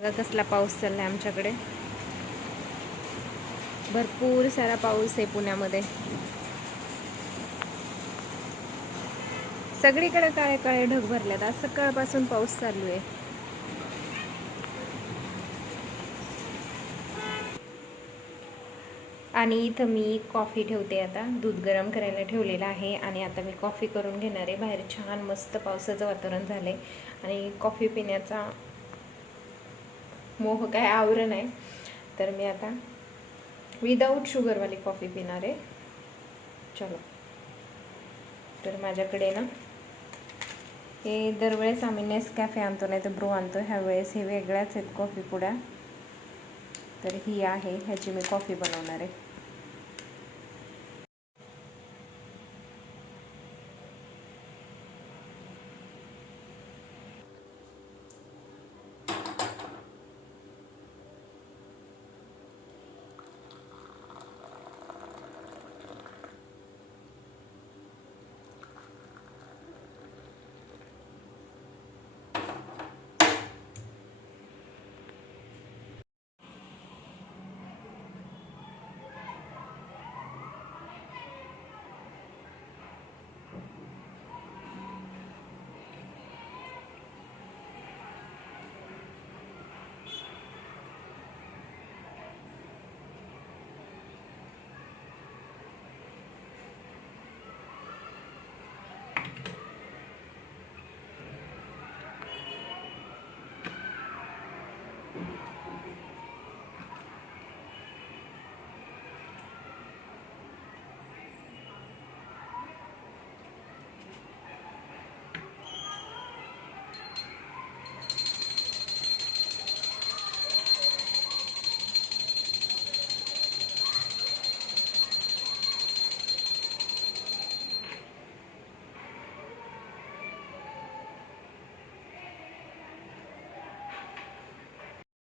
बघा कसला पाऊस चाललाय आमच्याकडे. भरपूर सारा पाऊस आहे पुण्यामध्ये. सगळीकडे काळे काळे ढग भरलेत. आज सकाळपासून पाऊस चालू आहे. आणि इथं मी कॉफी ठेवते. आता दूध गरम करायला ठेवलेलं आहे आणि आता मी कॉफी करून घेणार आहे. बाहेर छान मस्त पावसाचं वातावरण झालंय आणि कॉफी पिण्याचा मोह काय आवरण आहे. तर मी आता विदाऊट शुगरवाली कॉफी पिणार आहे. चलो. तर माझ्याकडे ना हे दरवेळेस आम्ही नेसकॅफे आणतो नाही तर ब्रू आणतो. ह्या वेळेस हे वेगळ्याच आहेत कॉफी पुड्या. तर ही आहे, ह्याची मी कॉफी बनवणार आहे.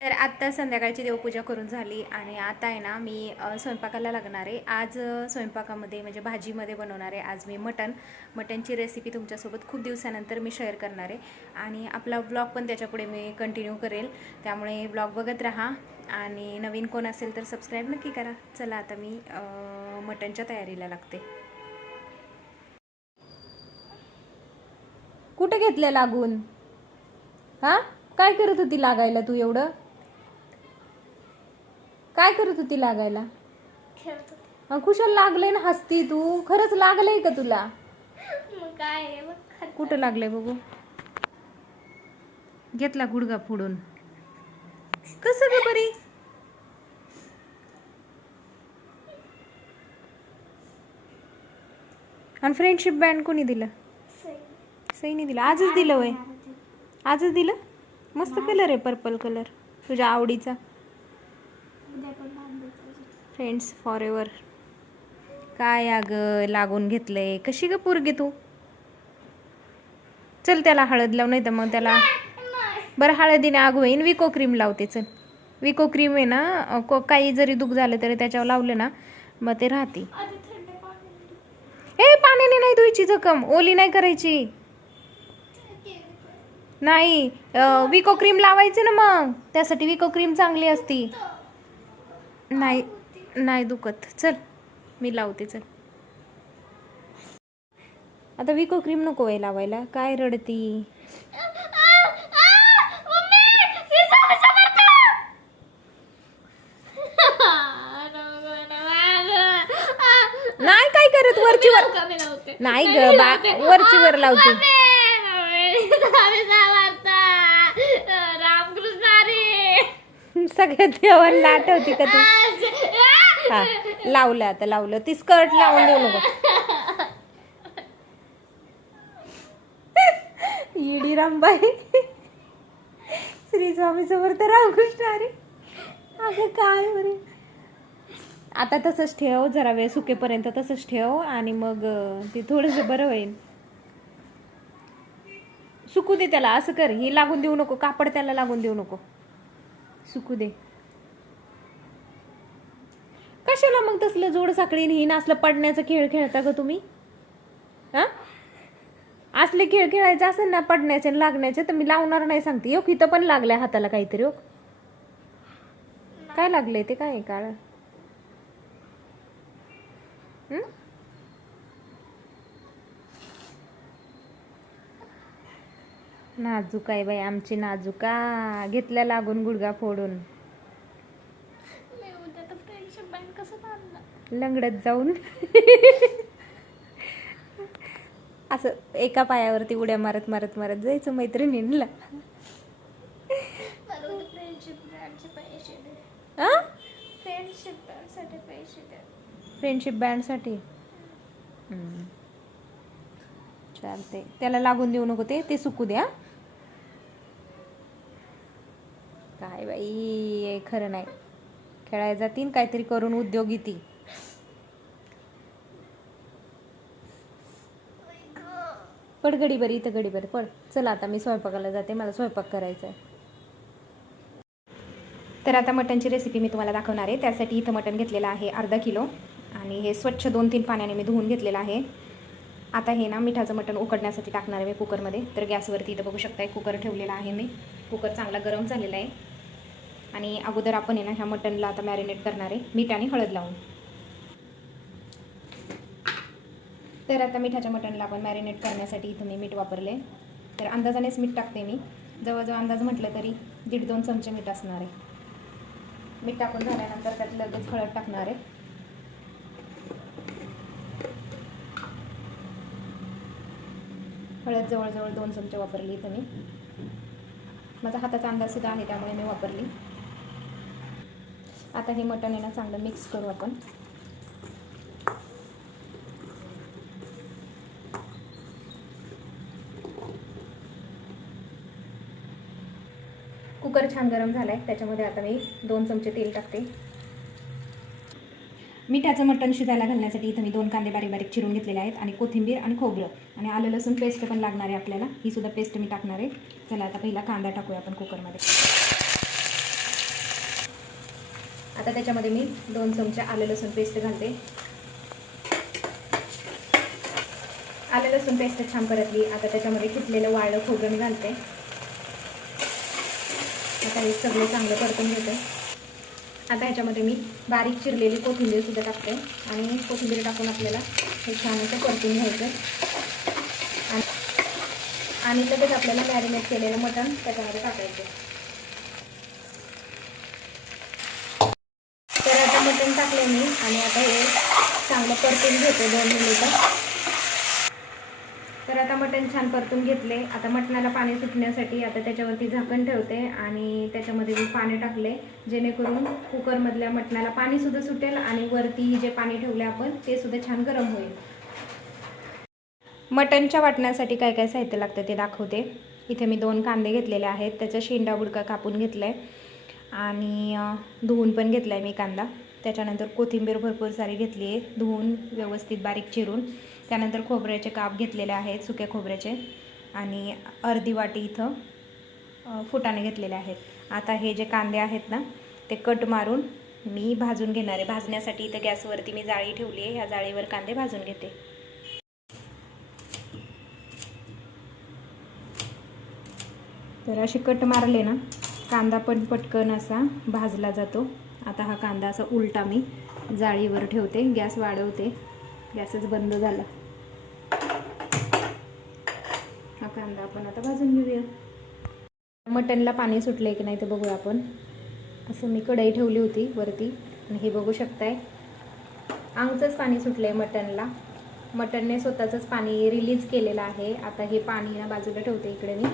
तर आत्ता संध्याकाळची देवपूजा करून झाली आणि आता आहे ना मी स्वयंपाकाला लागणार आहे. आज स्वयंपाकामध्ये म्हणजे भाजीमध्ये बनवणार आहे आज मी मटनची रेसिपी तुमच्यासोबत खूप दिवसानंतर मी शेअर करणार आहे आणि आपला ब्लॉग पण त्याच्यापुढे मी कंटिन्यू करेल. त्यामुळे ब्लॉग बघत राहा आणि नवीन कोण असेल तर सबस्क्राईब नक्की करा. चला आता मी मटनच्या तयारीला लागते. कुठे घेतलं लागून? हां, काय करत होती लागायला तू एवढं? काय करत होती लागायला? कुशाला लागले ना हसती तू? खरंच लागलंय का तुला? कुठं लागलंय बघू. घेतला गुडगा फोडून. कसं ग बरी? आणि फ्रेंडशिप बँड कोणी दिलं? सईने दिलं. आजच दिलं वय? आजच दिलं. मस्त कलर आहे, पर्पल कलर तुझ्या आवडीचा. Friends for ever. काय अगं लागून घेतलंय? कशी ग पोरगी तू? चल त्याला हळद लाव, नाही तर मग त्याला बरं हळदीने आग होईन. विको क्रीम लावते. चल विको क्रीम आहे ना, काही जरी दुख झालं तरी त्याच्यावर लावलं ना मग ते राहते. ए पाण्याने नाही धुवायची जखम, ओली नाही करायची. नाही विको क्रीम लावायचं ना, मग त्यासाठी विको क्रीम चांगली असती. नाही नाही दुखत. चल मी लावते. चल आता विको क्रीम नको आहे लावायला. काय रडती? नाही काय करत, वरची वर नाही ग बा, वरची वर लावते. सगळ्यात देवाला आठवती का तू? हा लावलं, आता लावलं. ती स्कर्ट लावून देऊ नको. येडी रामबाई. श्री स्वामी समर्थ रामकृष्ण हरी. अगं काय बरे. आता तसंच ठेव, जरा वेळ सुकेपर्यंत तसंच ठेव आणि मग ते थोडंसं बरं होईल. सुकू दे त्याला. असं कर, ही लागून देऊ नको, कापड त्याला लागून देऊ नको. सुकू दे. कशाला मग तसलं जोड साखळीने ही असलं पडण्याचा खेळ खेळता ग तुम्ही? हा, असले खेळ खेळायचे असेल ना पडण्याचे लागण्याचे तर मी लावणार नाही सांगते. यो इथं पण लागलाय हाताला काहीतरी. काय लागले ते? काय काळ? नाजूक आहे बाई आमची नाजूका. घेतल्या लागून गुडगा फोडून. लंगडत जाऊन असं एका पायावरती उड्या मारत मारत मारत जायचं मैत्रिणींना. फ्रेंडशिप बँडसाठी चालते. त्याला लागून देऊ नको, ते सुकू द्या. काय बाई खरं नाही. खेळायला जातीन काहीतरी करून उद्योगी ती. पड गडी बरी, इथं गडी बरी पड. चला आता मी स्वयंपाकाला जाते, मला स्वयंपाक करायचा आहे. तर आता मटनची रेसिपी मी तुम्हाला दाखवणार आहे. त्यासाठी इथं मटण घेतलेलं आहे अर्धा किलो आणि हे स्वच्छ 2-3 पाण्याने मी धुवून घेतलेलं आहे. आता हे ना मिठाचं मटण उकडण्यासाठी टाकणार आहे मी कुकरमध्ये. तर गॅसवरती इथं बघू शकताय कुकर ठेवलेला आहे मी. कुकर चांगला गरम झालेला आहे आणि अगोदर आपण आहे ना ह्या मटणला आता मॅरिनेट करणार आहे मीठ आणि हळद लावून. तर आता मिठाच्या मटणला आपण मॅरिनेट करण्यासाठी इथं मी मीठ वापरले. तर अंदाजानेच मीठ टाकते मी. जवळजवळ अंदाज म्हटलं तरी 1.5-2 चमचे मीठ असणार आहे. मीठ टाकून झाल्यानंतर त्यात लगेच हळद टाकणार आहे. हळद जवळजवळ 2 चमचे वापरली इथं मी. माझा हाताचा अंदाज सुद्धा आहे त्यामुळे मी वापरली. आता हे मटण आहे ना चांगलं मिक्स करू आपण. कुकर छान गरम झाला आहे. त्याच्यामध्ये आता मी 2 चमचे तेल टाकते. मिठाचं मटण शिजायला घालण्यासाठी इथं मी 2 कांदे बारीक बारीक चिरून घेतलेले आहेत आणि कोथिंबीर आणि खोबरं आणि आलं लसूण पेस्ट पण लागणार आहे आपल्याला. ही सुद्धा पेस्ट मी टाकणार आहे. चला आता पहिला कांदा टाकूया आपण कुकरमध्ये. आता त्याच्यामध्ये मी 2 चमचे आलं लसूण पेस्ट घालते. आलं लसूण पेस्ट छान परतली. आता त्याच्यामध्ये किसलेलं वाळलं खोबरं मी घालते. आता हे सगळं चांगलं परतून घेते. आता ह्याच्यामध्ये मी बारीक चिरलेली कोथिंबीर सुद्धा टाकते आणि कोथिंबीर टाकून आपल्याला हे छान असं परतून घ्यायचं आणि लगेच आपल्याला मॅरिनेट केलेलं मटण त्याच्यामध्ये टाकायचं. तर आता मटण टाकले मी आणि आता हे चांगलं परतून घेते 2 मिनिटं. तर आता मटण छान परतून घेतले. आता मटणाला पाणी सुटण्यासाठी आता त्याच्यावरती झाकण ठेवते आणि त्याच्यामध्ये मी पाणी टाकले जेणेकरून कुकरमधल्या मटणाला पाणी सुद्धा सुटेल आणि वरती जे पाणी ठेवले आपण ते सुद्धा छान गरम होईल. मटणच्या वाटण्यासाठी काय काय साहित्य लागतं ते दाखवते. इथे मी 2 कांदे घेतलेले आहेत. त्याचा शेंडा बुडका कापून घेतला आहे आणि धुवून पण घेतला आहे मी कांदा. त्याच्यानंतर कोथिंबीर भरपूर सारी घेतली आहे धुवून व्यवस्थित बारीक चिरून. त्यानंतर खोबऱ्याचे काप घेतलेले आहेत सुक्या खोबऱ्याचे आणि अर्धी वाटी इथं फुटाणे घेतलेले आहेत. आता हे जे कांदे आहेत ना ते कट मारून मी भाजून घेणार आहे. भाजण्यासाठी इथं गॅसवरती मी जाळी ठेवली आहे. ह्या जाळीवर कांदे भाजून घेते. तर असे कट मारले ना कांदा पण पटकन असा भाजला जातो. आता हा कांदा असा उलटा मी जाळीवर ठेवते. गॅस वाढवते. गॅसच बंद झाला. हा कांदा आपण आता भाजून घेऊया. मटणला पाणी सुटले की नाही ते बघूया आपण. असं मी कढई ठेवली होती वरती आणि हे बघू शकताय अंगचंच पाणी सुटलंय मटणला. मटणने स्वतःचंच पाणी रिलीज केलेलं आहे. आता हे पाणी ना बाजूला ठेवते इकडे मी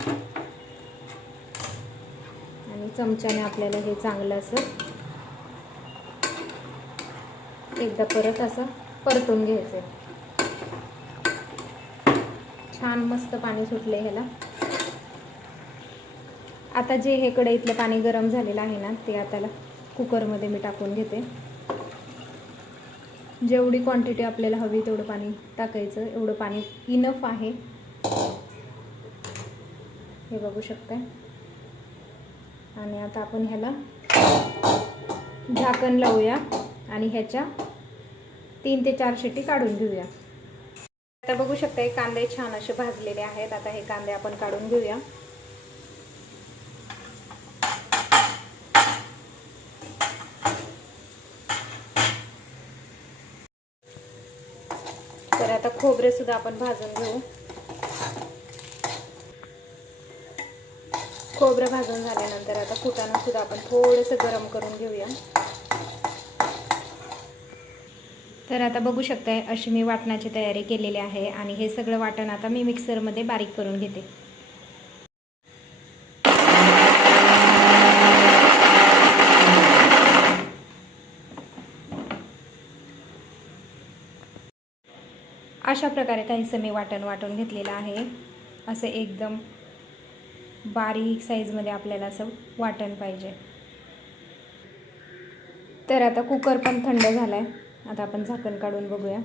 आणि चमच्याने आपल्याला हे चांगलं असं एकदा परत असं परतून घ्यायचं. छान मस्त पाणी सुटले ह्याला. आता जे हे कढईतलं पाणी गरम झालेलं आहे ना ते आता कुकरमध्ये मी टाकून घेते. जेवढी क्वांटिटी आपल्याला हवी तेवढं पाणी टाकायचं. एवढं पाणी इनफ आहे हे बघू शकताय. आणि आता आपण ह्याला झाकण लावूया आणि ह्याच्या 3 ते 4 शिट्टी काढून घेऊया. आता बघू शकताय कांदे छान असे भाजलेले आहेत. आता हे कांदे आपण काढून घेऊया. तर आता खोबरेसुद्धा आपण भाजून घेऊ. खोबरं भाजून झाल्यानंतर आता फुटाणंसुद्धा आपण थोडंसं गरम करून घेऊया. तर आता बघू शकताय अशी मी वाटणाची तयारी केलेली आहे आणि हे सगळं वाटण आता मी मिक्सरमध्ये बारीक करून घेते. अशा प्रकारे काहीसं मी वाटून घेतलेलं आहे. असं एकदम बारीक साईजमध्ये आपल्याला असं वाटण पाहिजे. तर आता कुकर पण थंड झालाय. आता आपण झाकण काढून बघूया.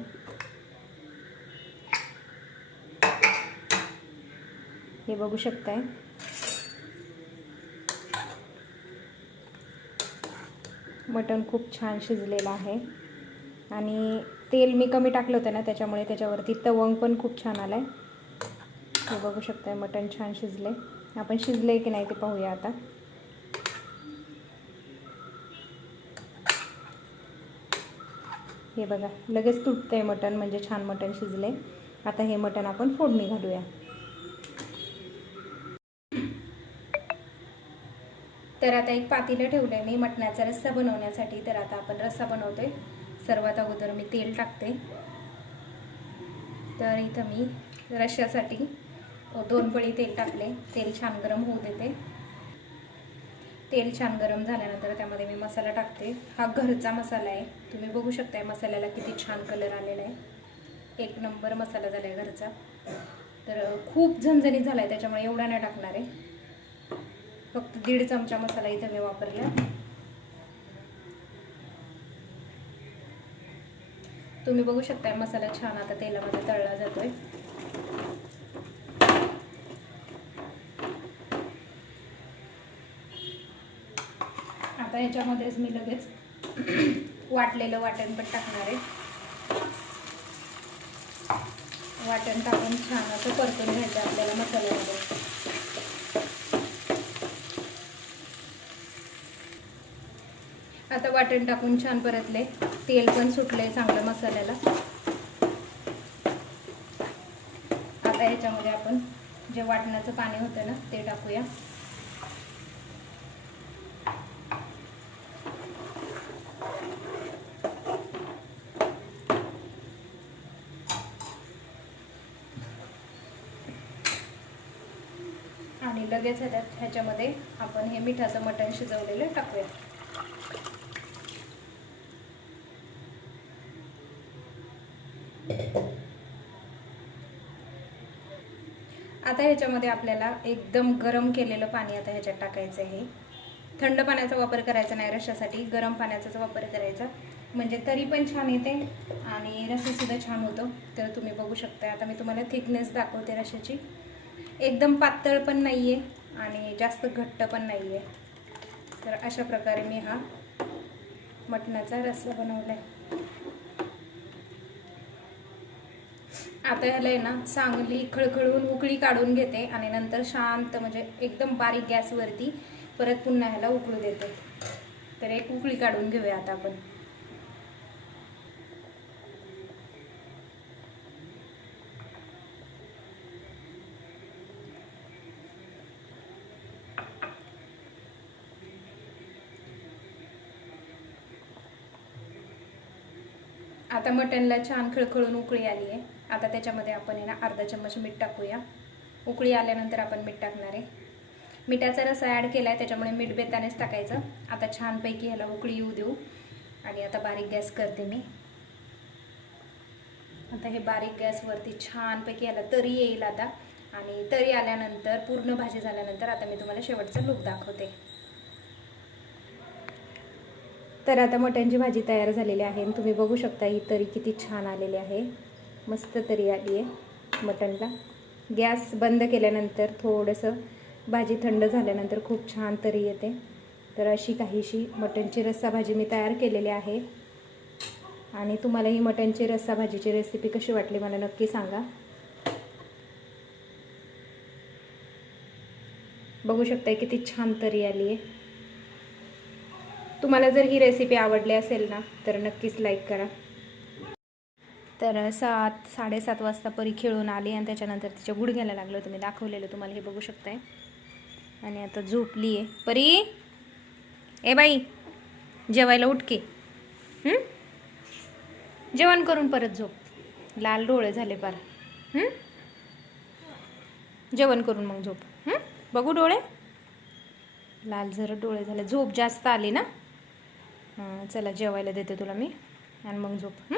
हे बघू शकताय मटण खूप छान शिजलेलं आहे आणि तेल मी कमी टाकलं होतं ना, त्याच्यामुळे त्याच्यावरती तवंग पण खूप छान आलाय. हे बघू शकताय मटण छान शिजले. आपण शिजले की नाही ते पाहूया आता. हे बघा लगेच तुटतंय मटण, म्हणजे छान मटण शिजले. आता हे मटण आपण फोडणी घालूया. तर आता एक पातेलं ठेवलंय मी मटणाचा रस्सा बनवण्यासाठी. तर आता आपण रस्सा बनवतोय. सर्वात अगोदर मी तेल टाकते. तर इथं मी रश्श्यासाठी 2 पळी तेल टाकले. तेल छान गरम होऊ देते. तेल छान गरम झाल्यानंतर त्यामध्ये मी मसाला टाकते. हा घरचा मसाला आहे. तुम्ही बघू शकताय मसाल्याला किती छान कलर आलेला आहे. एक नंबर मसाला झाला आहे घरचा. तर खूप झणझणीत झाला आहे, त्याच्यामुळे एवढा नाही टाकणार आहे. फक्त 1.5 चमचा मसाला इथं मी वापरला. तुम्ही बघू शकताय मसाला छान आता तेलामध्ये तळला जातोय. आता याच्यामध्येच मी लगेच वाटलेलं वाटण पण टाकणार आहे. वाटण टाकून छान असं परतून घ्यायचं आपल्याला मसाल्यामध्ये. आता वाटण टाकून छान परतले. तेल पण सुटले चांगलं मसाल्याला. आता याच्यामध्ये आपण जे वाटणाचं पाणी होतं ना ते टाकूया. आणि लगेच ह्याच्यामध्ये आपण हे मिठाचं मटण शिजवलेलं टाकूया. आता ह्याच्यामध्ये आपल्याला एकदम गरम केलेलं पाणी आता ह्याच्यात टाकायचं आहे. थंड पाण्याचा वापर करायचा नाही रश्श्यासाठी, गरम पाण्याचाच वापर करायचा, म्हणजे तरी पण छान येते आणि रस्सासुद्धा छान होतो. तर तुम्ही बघू शकता. आता मी तुम्हाला थिकनेस दाखवते रश्श्याची. एकदम पातळ पण नाही आहे आणि जास्त घट्ट पण नाही आहे. तर अशा प्रकारे मी हा मटणाचा रस्सा बनवला आहे. आता ह्याला आहे ना चांगली खळखळून उकळी काढून घेते आणि नंतर शांत म्हणजे एकदम बारीक गॅसवरती परत पुन्हा ह्याला उकळू देते. तर एक उकळी काढून घेऊया आता आपण. आता मटणला छान खळखळून उकळी आली आहे. आता त्याच्यामध्ये आपण आहे ना अर्धा चम्मच मीठ टाकूया. उकळी आल्यानंतर आपण मीठ टाकणार आहे. मिठाचा रस्सा ॲड केला आहे त्याच्यामुळे मीठ बेतानेच टाकायचं. आता छानपैकी ह्याला उकळी येऊ देऊ आणि आता बारीक गॅस करते मी. आता हे बारीक गॅसवरती छानपैकी ह्याला तरी येईल आता. आणि तरी आल्यानंतर पूर्ण भाजी झाल्यानंतर आता मी तुम्हाला शेवटचा लूक दाखवते. तर आता मटणची भाजी तयार झालेली आहे. तुम्ही बघू शकता ही तरी किती छान आलेली आहे. मस्त तरी आली आहे मटणला. गॅस बंद केल्यानंतर थोडंसं भाजी थंड झाल्यानंतर खूप छान तरी येते. तर अशी काहीशी मटणची रस्सा भाजी मी तयार केलेली आहे. आणि तुम्हाला ही मटणची रस्सा भाजीची रेसिपी कशी वाटली मला नक्की सांगा. बघू शकता किती छान तरी आली आहे. तुम्हाला जर ही रेसिपी आवडली असेल ना तर नक्कीच लाईक करा. तर 7-7:30 वाजता परी खेळून आली आणि त्याच्यानंतर तिच्या गुडघ्याला लागलं होतं. मी दाखवलेलं तुम्हाला, हे बघू शकताय. आणि आता झोपली आहे परी. ए बाई, जेवायला उठके. जेवण करून परत झोप. लाल डोळे झाले पार. जेवण करून मग झोप. बघू डोळे, लाल जरा डोळे झाले, झोप जास्त आली ना. चला जेवायला देते तुला मी आणि मग झोप.